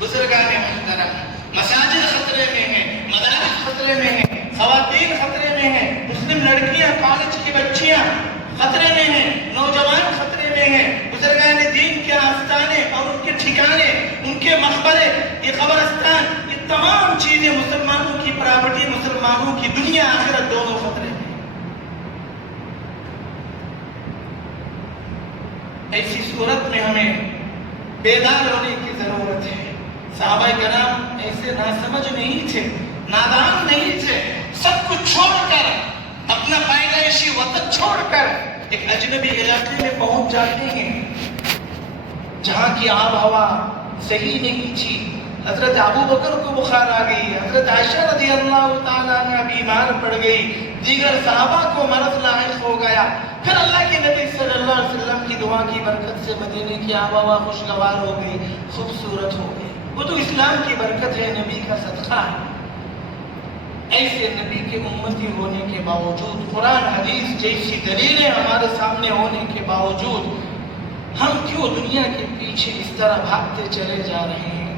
بزرگان محترم، مساجد خطرے میں ہیں، مدارس خطرے میں ہیں، خواتین خطرے میں ہیں، مسلم لڑکیاں، کالج کی بچیاں خطرے میں ہیں، نوجوان خطرے میں ہیں، بزرگان دین کے آستانے اور ان کے ٹھکانے، ان کے مقبرے، یہ قبرستان، یہ تمام چیزیں مسلمانوں کی پراپرٹی، مسلمانوں کی دنیا آخرت دونوں خطرے میں۔ ایسی صورت میں ہمیں بیدار ہونے کی ضرورت ہے۔ صحابہ کرام ایسے ناسمجھ نہیں تھے، نادان نہیں تھے، سب کچھ چھوڑ کر، اپنا پیدائشی وطن چھوڑ کر ایک اجنبی علاقے میں پہنچ جاتے ہیں جہاں کی آب ہوا صحیح نہیں تھی۔ حضرت ابو بکر کو بخار آ گئی، حضرت عائشہ رضی اللہ تعالیٰ عنہ بیمار پڑ گئی، دیگر صحابہ کو مرض لاحق ہو گیا۔ پھر اللہ کے نبی صلی اللہ علیہ وسلم کی دعا کی برکت سے مدینے کی آب ہوا خوشگوار ہو گئی، خوبصورت ہو گئی۔ وہ تو اسلام کی برکت ہے، نبی کا صدقہ ہے۔ ایسے نبی کے امتی ہونے کے باوجود، قرآن حدیث جیسی دلیلیں ہمارے سامنے ہونے کے باوجود، ہم کیوں دنیا کے پیچھے اس طرح بھاگتے چلے جا رہے ہیں؟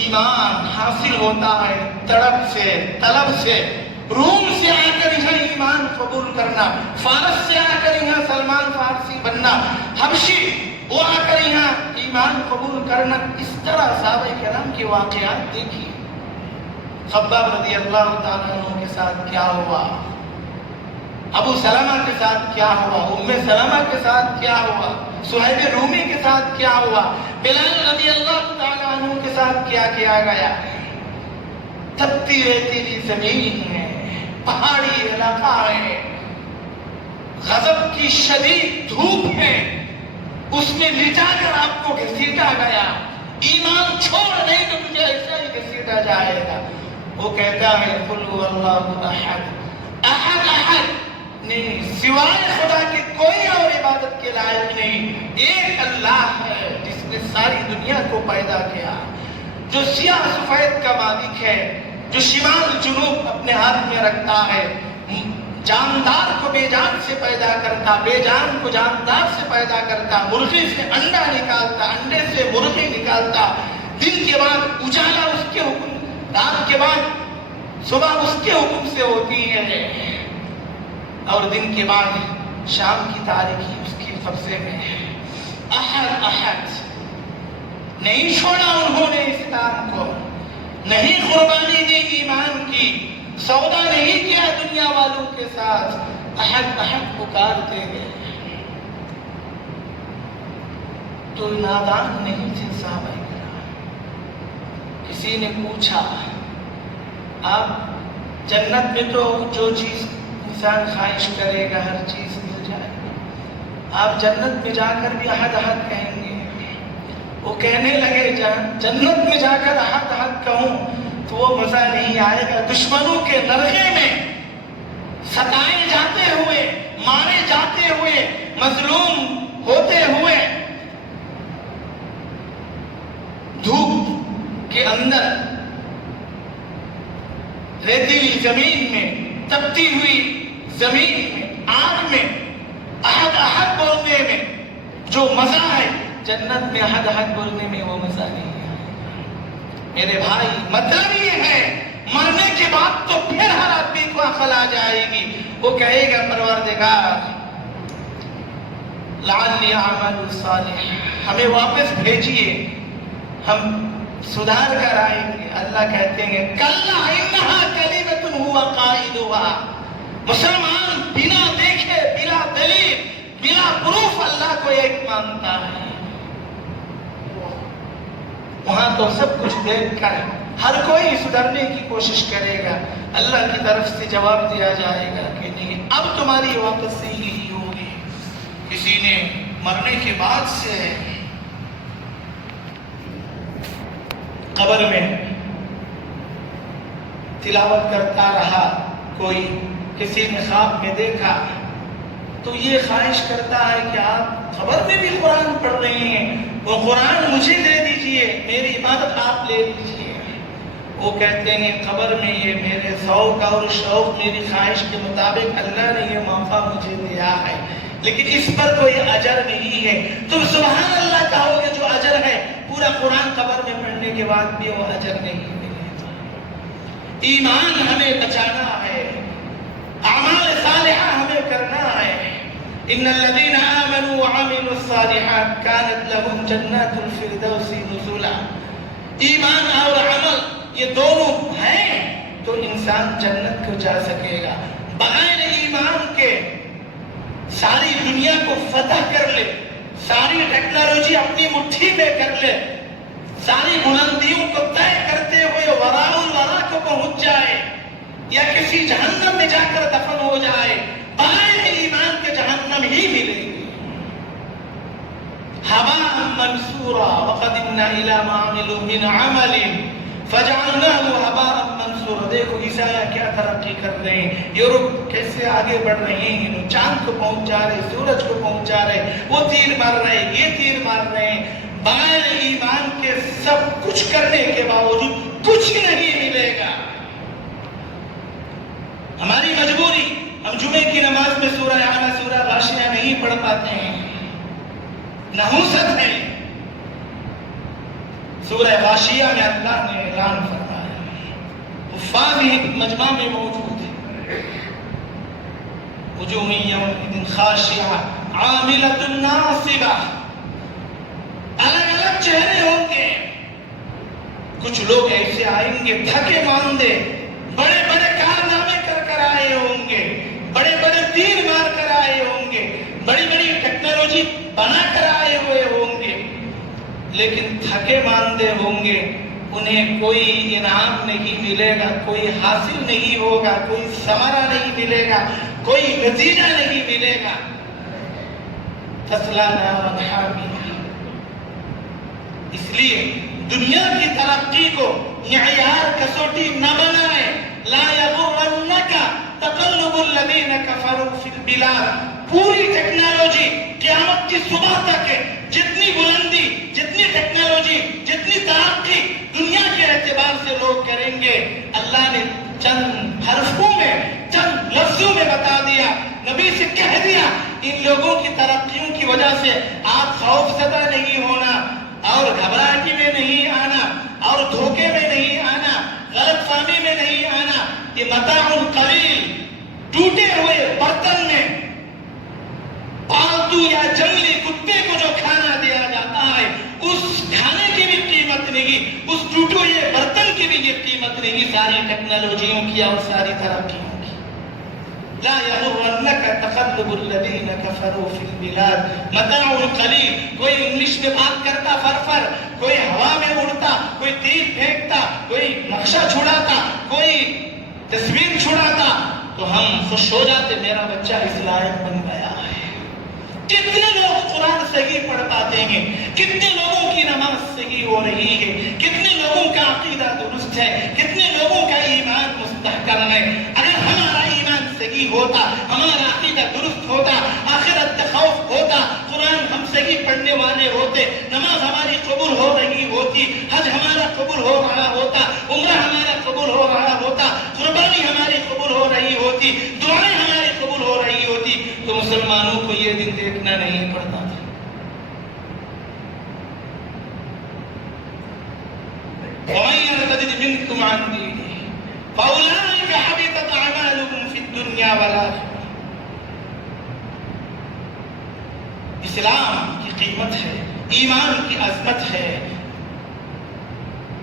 ایمان حاصل ہوتا ہے تڑپ سے، طلب سے۔ روم سے آ کر یہاں ایمان قبول کرنا، فارس سے آ کر یہاں سلمان فارسی بننا، حبشی وہ آ کر یہاں ایمان قبول کرنا، اس طرح صحابہ کرام کے واقعات دیکھیے۔ خباب رضی اللہ تعالیٰ عنہ کے ساتھ کیا ہوا، ابو سلمہ کے ساتھ کیا ہوا، ام سلمہ کے ساتھ کیا ہوا، صہیب رومی کے ساتھ کیا ہوا، بلال رضی اللہ تعالیٰ عنہ کے ساتھ کیا کیا گیا۔ تپتی ریتیلی زمین ہے، پہاڑی علاقہ ہے، غضب کی شدید دھوپ ہے، اس میں لٹا کر آپ کو گھسیٹا گیا۔ ایمان چھوڑ نہیں تو تجھے ایسا ہی گھسیٹا جائے گا۔ وہ کہتا ہے قل هو اللہ احد، احد احد نہیں، سوائے خدا کے کوئی اور عبادت کے لائق نہیں، ایک اللہ ہے جس نے ساری دنیا کو پیدا کیا، جو سیاہ سفید کا مالک ہے، جو شمال جنوب اپنے ہاتھ میں رکھتا ہے، جاندار کو بے جان سے پیدا کرتا، بے جان کو جاندار سے پیدا کرتا، مرغی سے انڈا نکالتا، انڈے سے مرغی نکالتا، دن کے بعد اجالا اس کے حکم، رات کے بعد صبح اس کے حکم سے ہوتی ہے، اور دن کے بعد شام کی تاریکی اس کے قبضے میں ہے۔ احد احد، نہیں چھوڑا انہوں نے اسلام کو، نہیں قربانی دی ایمان کی، سودا نہیں کیا دنیا والوں کے ساتھ، احد احد پکارتے گئے۔ تو نادان نہیں تھے صحابہ کرام۔ کسی نے پوچھا آپ جنت میں تو جو چیز انسان خواہش کرے گا ہر چیز مل جائے گا، آپ جنت میں جا کر بھی احد احد کہیں گے؟ وہ کہنے لگے جنت میں جا کر احد احد کہوں تو وہ مزہ نہیں آئے گا، دشمنوں کے نرغے میں ستائے جاتے ہوئے، مارے جاتے ہوئے، مظلوم ہوتے ہوئے، دھوپ کے اندر، ریتیلی زمین میں، تپتی ہوئی زمین میں، آگ میں، احد احد بولنے میں جو مزہ ہے، جنت میں احد احد بولنے میں وہ مزہ نہیں ہے۔ میرے بھائی مطلب یہ ہے مرنے کے بعد تو پھر ہر آدمی کو عقل آ جائے گی، وہ کہے گا پروردگار لعلی اعمل صالح، ہمیں واپس بھیجیے، ہم سدھار کر آئیں گے۔ اللہ کہتے ہیں کلا انہا کلمۃ هو قائلها۔ مسلمان بنا دیکھے، بلا دلیل، بلا پروف اللہ کو ایک مانتا ہے۔ وہاں تو سب کچھ دیکھ کر ہر کوئی سدھرنے کی کوشش کرے گا، اللہ کی طرف سے جواب دیا جائے گا کہ نہیں، اب تمہاری واپس سے ہی ہوگی۔ کسی نے مرنے کے بعد سے قبر میں تلاوت کرتا رہا، کوئی کسی نے خواب میں دیکھا تو یہ خواہش کرتا ہے کہ آپ قبر میں بھی قرآن پڑھ رہے ہیں، وہ قرآن مجھے دے دیجئے، میری عبادت آپ لے لیجئے۔ وہ کہتے ہیں قبر میں یہ میرے ذوق اور شوق، میری خواہش کے مطابق اللہ نے یہ موقع مجھے دیا ہے، لیکن اس پر کوئی اجر نہیں ہے۔ تم سبحان اللہ کہو گے جو اجر ہے، پورا قرآن قبر میں کے بعد بھی وہ اجر نہیں ملے گا۔ ایمان ہمیں بچانا ہے، اعمال صالحہ ہمیں کرنا ہے۔ ان الذين آمنوا وعملوا الصالحات كانت لهم جنات الفردوس نزلا۔ ایمان اور عمل یہ دونوں ہیں تو انسان جنت کو جا سکے گا۔ بغیر ایمان کے ساری دنیا کو فتح کر لے، ساری ٹیکنالوجی اپنی مٹھی میں کر لے، ساری بلندیوں کو طے کرتے ہوئے وراء الورا کو پہنچ جائے یا کسی جہنم میں جا کر دفن ہو جائے، بغیر ایمان کے جہنم ہی ملے گی۔ هباء منثورا وقدمنا الى ما عملوا من عمل فجعلناه هباء منثورا۔ دیکھو عیسائیہ کیا ترقی کر رہے ہیں، یورپ کیسے آگے بڑھ رہے ہیں، چاند کو پہنچ جا رہے، سورج کو پہنچ جا رہے، وہ تیر مار رہے، یہ تیر مار رہے ہیں۔ بغیر ایمان کے سب کچھ کرنے کے باوجود کچھ نہیں ملے گا۔ ہماری مجبوری، ہم جمعے کی نماز میں سورہ اعلیٰ سورہ غاشیہ نہیں پڑھ پاتے ہیں، نحوست ہے۔ سورہ غاشیہ میں اللہ نے اعلان فرمایا، حفاظ ہی مجمع میں موجود ہے، وجوہ یومئذ خاشعہ عاملۃ ناصبہ، الگ الگ چہرے ہوں گے۔ کچھ لوگ ایسے آئیں گے تھکے ماندے، بڑے بڑے کارنامے کر کر آئے ہوں گے، بڑے بڑے تیر مار کر آئے ہوں گے، بڑی بڑی ٹیکنالوجی بنا کر آئے ہوئے ہوں گے، لیکن تھکے ماندے ہوں گے۔ انہیں کوئی انعام نہیں ملے گا، کوئی حاصل نہیں ہوگا، کوئی ثمرہ نہیں ملے گا، کوئی نتیجہ نہیں ملے گا۔ تصلیٰ نارا حامیہ۔ اس لیے دنیا کی ترقی کو معیار کسوٹی نہ بنائے۔ لا یغرنک تقلب الذین کفروا فی البلاد۔ پوری ٹیکنالوجی قیامت کی صبح تک ہے، جتنی بلندی، جتنی ٹیکنالوجی، جتنی ترقی دنیا کے اعتبار سے لوگ کریں گے، اللہ نے چند حرفوں میں، چند لفظوں میں بتا دیا، نبی سے کہہ دیا، ان لوگوں کی ترقیوں کی وجہ سے آپ خوف زدہ نہیں ہونا، اور گھبراہٹی میں نہیں آنا، اور دھوکے میں نہیں آنا، غلط فہمی میں نہیں آنا۔ یہ متاع قلیل، ٹوٹے ہوئے برتن میں پالتو یا جنگلی کتے کو جو کھانا دیا جاتا ہے، اس کھانے کی بھی قیمت نہیں، اس ٹوٹے ہوئے برتن کی بھی یہ قیمت نہیں، ساری ٹیکنالوجیوں کی اور ساری ترقیوں کی۔ لا یغرنک تقلب الذین کفروا فی البلاد متاع قلیل۔ کوئی انگلش میں بات کرتا فرفر، کوئی ہوا میں اڑتا، کوئی تیر پھینکتا، کوئی نقشہ چھڑاتا، کوئی تصویر چھڑاتا، تو ہم خوش ہو جاتے، میرا بچہ اس لائق بن گیا ہے۔ کتنے لوگ قرآن صحیح پڑھ پاتے ہیں، کتنے لوگوں کی نماز صحیح ہو رہی ہے، کتنے لوگوں کا عقیدہ درست ہے، کتنے لوگوں کا ایمان مستحکم ہے۔ اگر ہمارا ایمان صحیح ہوتا، ہمارا عقیدہ درست ہوتا، آخرت کا خوف ہوتا، قرآن ہم صحیح پڑھنے والے ہوتے، نماز ہماری قبول ہو رہی ہوتی، حج ہمارا قبول ہو رہا ہوتا، عمرہ ہمارا قبول ہو رہا ہوتا، قربانی ہماری قبول ہو رہی ہوتی، دعائیں ہماری قبول ہو رہی ہوتی، تو مسلمانوں کو یہ دن دیکھنا نہیں پڑتا تھا۔ وَمَن يَرْتَدِدْ مِنكُمْ عَن دِينِهِ فَأُولَٰئِكَ حَبِطَتْ أَعْمَالُهُمْ فِي الدُّنْيَا وَالْآخِرَةِ۔ اسلام کی قیمت ہے، ایمان کی عظمت ہے،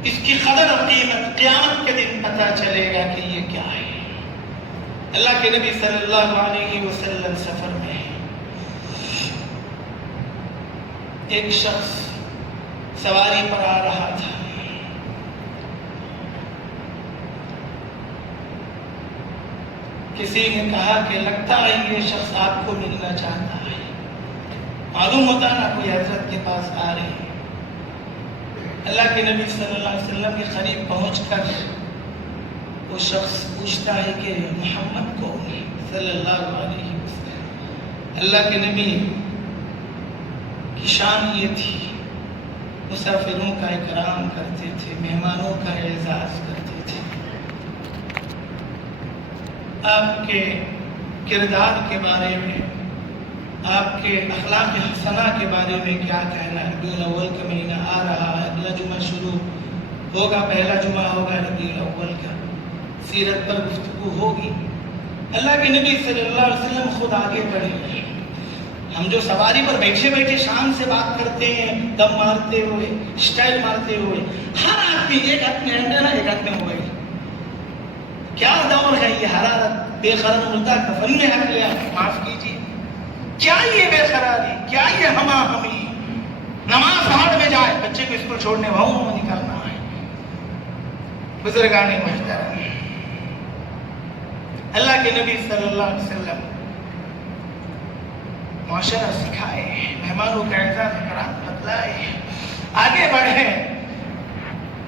اس کی قدر اور قیمت قیامت کے دن پتہ چلے گا کہ یہ کیا ہے۔ اللہ کے نبی صلی اللہ علیہ وسلم سفر میں ہیں، ایک شخص سواری پر آ رہا تھا، کسی نے کہا کہ لگتا ہے یہ شخص آپ کو ملنا چاہتا ہے، معلوم ہوتا نا کوئی حضرت کے پاس آ رہے ہیں۔ اللہ کے نبی صلی اللہ علیہ وسلم کے قریب پہنچ کر وہ شخص پوچھتا ہے کہ محمد کون ہے صلی اللہ علیہ وسلم۔ اللہ کے نبی کی شان یہ تھی، مسافروں کا اکرام کرتے تھے، مہمانوں کا اعزاز کرتے تھے۔ آپ کے کردار کے بارے میں، آپ کے اخلاق حسنہ کے بارے میں کیا کہنا ہے؟ ربیع الاول کا مہینہ آ رہا ہے، اگلا جمعہ شروع ہوگا، پہلا جمعہ ہوگا ربیع الاول کا، سیرت پر گفتگو ہوگی. اللہ کے نبی صلی اللہ علیہ وسلم خود آگے بڑھے. ہم جو سواری پر بیٹھے بیٹھے شان سے بات کرتے ہیں، دم مارتے ہوئے، اسٹائل مارتے ہوئے، ہر آدمی ایک ہاتھ میں ہینڈل ہے، ایک ہاتھ میں موبائل. کیا دور ہے یہ حرارت بے قرار مردہ کفن میں ہم لیا. معاف کیجیے، کیا یہ بے قراری، کیا یہ ہما ہمی. نماز ہاٹ میں جائے، بچے کو اسکول چھوڑنے وہاں نکالنا ہے. بزرگان محترم، اللہ کے نبی صلی اللہ علیہ وسلم معاشرہ سکھائے، مہمانوں کا اعزاز اکرام بتلائے، آگے بڑھے.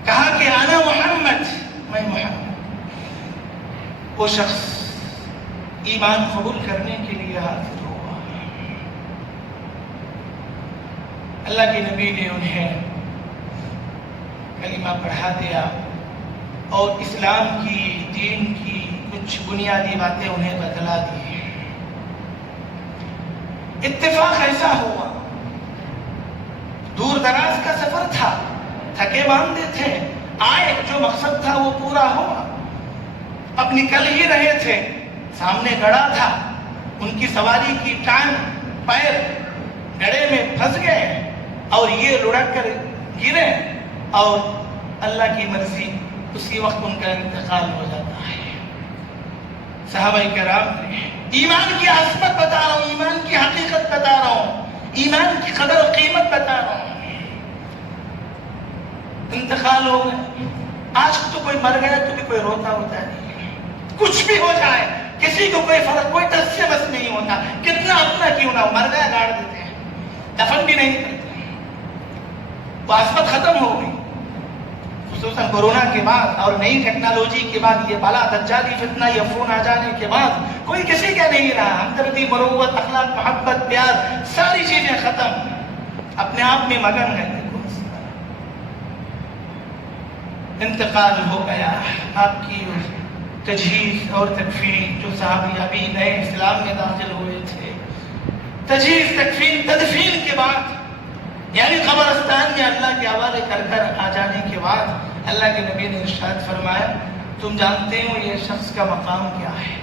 کہا کہ انا محمد، میں محمد. وہ شخص ایمان قبول کرنے کے لیے حاضر ہوا. اللہ کے نبی نے انہیں کلمہ پڑھا دیا اور اسلام کی، دین کی کچھ بنیادی باتیں انہیں بتلا دی. اتفاق ایسا ہوا، دور دراز کا سفر تھا، تھکے ماندے تھے، آئے، جو مقصد تھا وہ پورا ہوا. اب نکل ہی رہے تھے، سامنے گڑھا تھا، ان کی سواری کی ٹانگ، پیر گڑھے میں پھنس گئے اور یہ لڑک کر گرے اور اللہ کی مرضی اسی وقت ان کا انتقال ہو جاتا ہے. صحابہ کرام نے ایمان کی عظمت بتا رہا ہوں، ایمان کی حقیقت بتا رہا ہوں، ایمان کی قدر و قیمت بتا رہا ہوں. انتقال ہو گئے. آج تو کوئی مر گیا تو بھی کوئی روتا ہوتا نہیں، کچھ بھی ہو جائے کسی کو کوئی فرق، کوئی ٹس سے بس نہیں ہوتا. کتنا اپنا کیوں نہ ہو، مر گیا گاڑ دیتے ہیں، دفن بھی نہیں کرتے. وہ عظمت ختم ہو گئی، خصوصاً کورونا کے بعد اور نئی ٹیکنالوجی کے بعد، یہ بالا دجالی فتنہ، یہ فون آ جانے کے بعد کوئی کسی کا نہیں رہا. ہمدردی، مروت، اخلاق، محبت، پیار، ساری چیزیں ختم، اپنے آپ میں مگن ہے. انتقال ہو گیا. آپ کی تجہیز اور تکفین، جو صحابی ابھی نئے اسلام میں داخل ہوئے تھے، تجہیز، تکفین، تدفین کے بعد، یعنی قبرستان میں اللہ کے حوالے کر کر آ جانے کے بعد، اللہ کے نبی نے ارشاد فرمایا، تم جانتے ہو یہ شخص کا مقام کیا ہے؟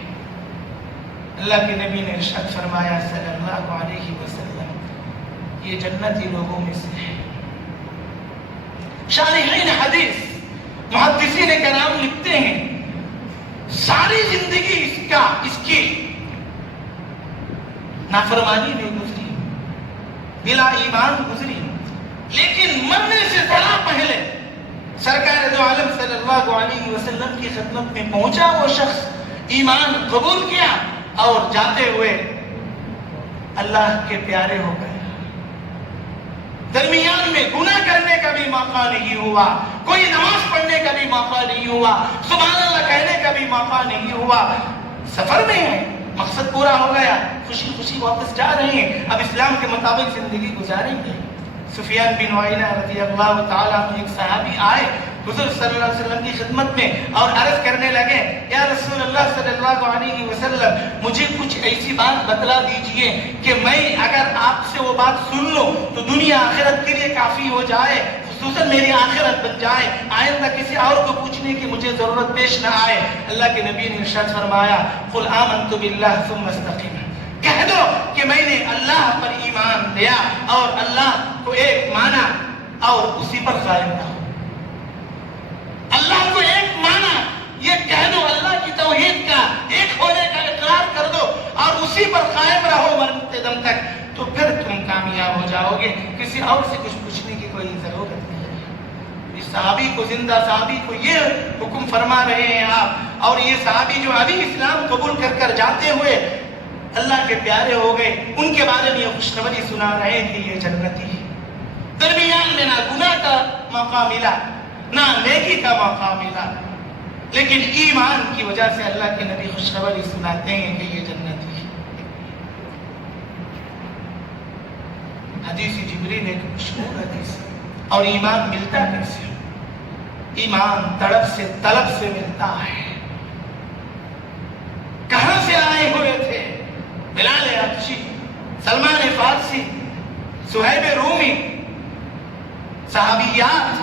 اللہ کے نبی نے ارشاد فرمایا صلی اللہ علیہ وسلم، یہ جنتی لوگوں میں سے ہے. شارحین حدیث، محدثین کرام لکھتے ہیں، ساری زندگی اس کی نافرمانی میں گزری، بلا ایمان گزری، لیکن مرنے سے ذرا پہلے سرکار دو عالم صلی اللہ علیہ وسلم کی خدمت میں پہنچا. وہ شخص ایمان قبول کیا اور جاتے ہوئے اللہ کے پیارے ہو گئے. درمیان میں گناہ کرنے کا بھی موقع نہیں ہوا، کوئی نماز پڑھنے کا بھی موقع نہیں ہوا، سبحان اللہ کہنے کا بھی موقع نہیں ہوا. سفر میں ہیں، مقصد پورا ہو گیا، خوشی خوشی واپس جا رہے ہیں، اب اسلام کے مطابق زندگی گزاریں گے. سفیان بن عیینہ رضی اللہ تعالیٰ عنہ، ایک صحابی آئے حضور صلی اللہ علیہ وسلم کی خدمت میں اور عرض کرنے لگے، یا رسول اللہ صلی اللہ علیہ وسلم، مجھے کچھ ایسی بات بتلا دیجئے کہ میں اگر آپ سے وہ بات سن لوں تو دنیا آخرت کے لیے کافی ہو جائے، خصوصاً میری آخرت بن جائے، آئندہ کسی اور کو پوچھنے کی مجھے ضرورت پیش نہ آئے. اللہ کے نبی نے ارشاد فرمایا، قل آمنت باللہ ثم استقم، کہہ دو کہ میں نے اللہ پر ایمان لیا اور اللہ کو ایک مانا اور اسی پر قائم رہا. اللہ کو ایک مانا، یہ کہہ دو، اللہ کی توحید کا ایک ہونے کا اقرار کر دو اور اسی پر قائم رہو مرتے دم تک، تو پھر تم کامیاب ہو جاؤ گے. کسی اور سے کچھ پوچھنے کی کوئی ضرورت نہیں ہے. اس صحابی کو، زندہ صحابی کو یہ حکم فرما رہے ہیں آپ، اور یہ صحابی جو ابھی اسلام قبول کر کر جاتے ہوئے اللہ کے پیارے ہو گئے، ان کے بارے میں یہ خوشخبری سنا رہے کہ یہ جنتی ہے. درمیان میں نہ گناہ کا موقع ملا، نہ نیکی کا موقع ملا، لیکن ایمان کی وجہ سے اللہ کے نبی خوشخبری سناتے ہیں کہ یہ جنتی ہے. حدیث جبریل ایک مشہور حدیث، اور ایمان ملتا کیسے؟ ایمان تڑپ سے، طلب سے ملتا ہے. کہاں سے آئے ہوئے تھے؟ بلال حبشی، سلمان فارسی، صہیب رومی، صحابیات،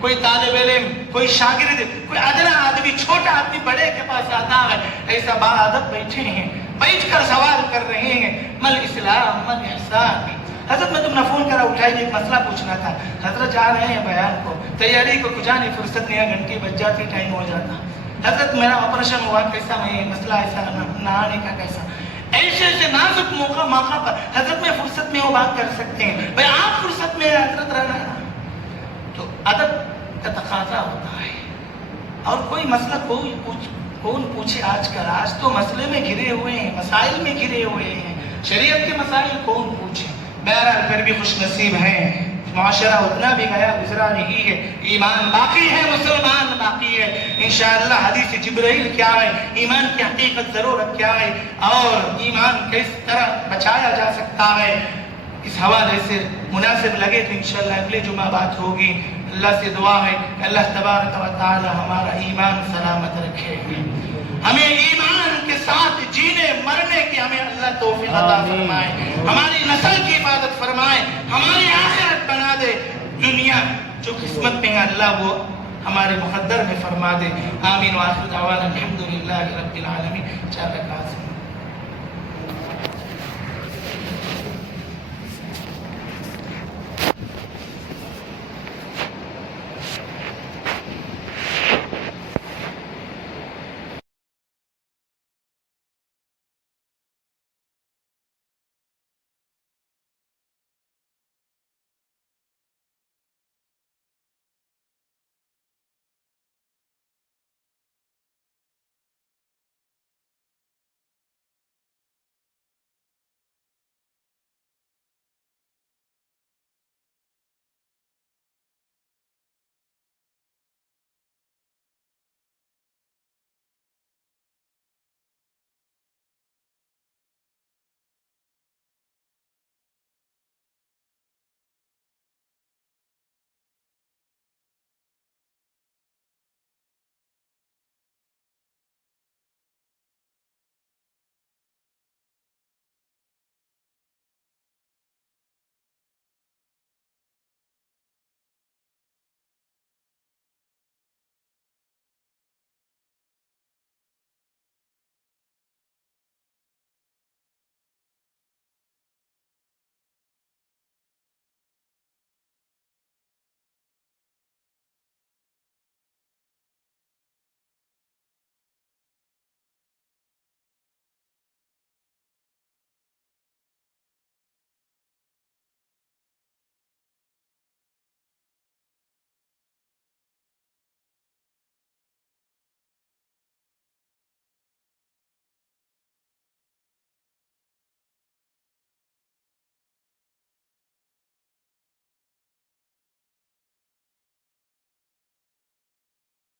کوئی طالب علم، کوئی شاگرد، کوئی ادنا آدمی، چھوٹا آدمی بڑے کے پاس آتا ہے، ایسا باادب بیٹھے ہیں، بیٹھ کر سوال کر رہے ہیں، مل اسلام مل احسان۔ حضرت میں تم نے فون کرا اٹھائی، ایک مسئلہ پوچھنا تھا۔ حضرت جا رہے ہیں بیان کو، تیاری کو کجانے فرصت نہیں، گھنٹی بج جاتی، ٹائم ہو جاتا۔ حضرت میرا آپریشن ہوا، کیسا میں مسئلہ ایسا نہ آنے کا کیسا، ایسے ایسے نازک موقع پر حضرت میں فرصت میں وہ بات کر سکتے ہیں، بھائی آپ فرصت میں حضرت رہنا ہے نا، تو ادب کا تقاضا ہوتا ہے۔ اور کوئی مسئلہ کون پوچھے آج کل، آج تو مسئلے میں گھرے ہوئے ہیں، مسائل میں گھرے ہوئے ہیں، شریعت کے مسائل کون پوچھے۔ بہرحال پھر بھی خوش نصیب ہیں، معاشرہ اتنا بھی گیا گزرا نہیں ہے، ایمان باقی ہے، مسلمان باقی ہے انشاءاللہ۔ حدیث جبرائیل کیا ہے، ایمان کی حقیقت ضرورت کیا ہے، اور ایمان کس طرح بچایا جا سکتا ہے، اس حوالے سے مناسب لگے تو انشاءاللہ اگلے جمعہ بات ہوگی۔ اللہ سے دعا ہے کہ اللہ تبارک و تعالی ہمارا ایمان سلامت رکھے، ہمیں ایمان کے ساتھ جینے مرنے کی ہمیں اللہ توفیق عطا فرمائے، ہماری نسل کی حفاظت فرمائے، ہماری آخرت بنا دے، دنیا جو قسمت میں ہے اللہ وہ ہمارے مقدر میں فرما دے۔ آمین وآخر دعوانا الحمدللہ رب العالمین۔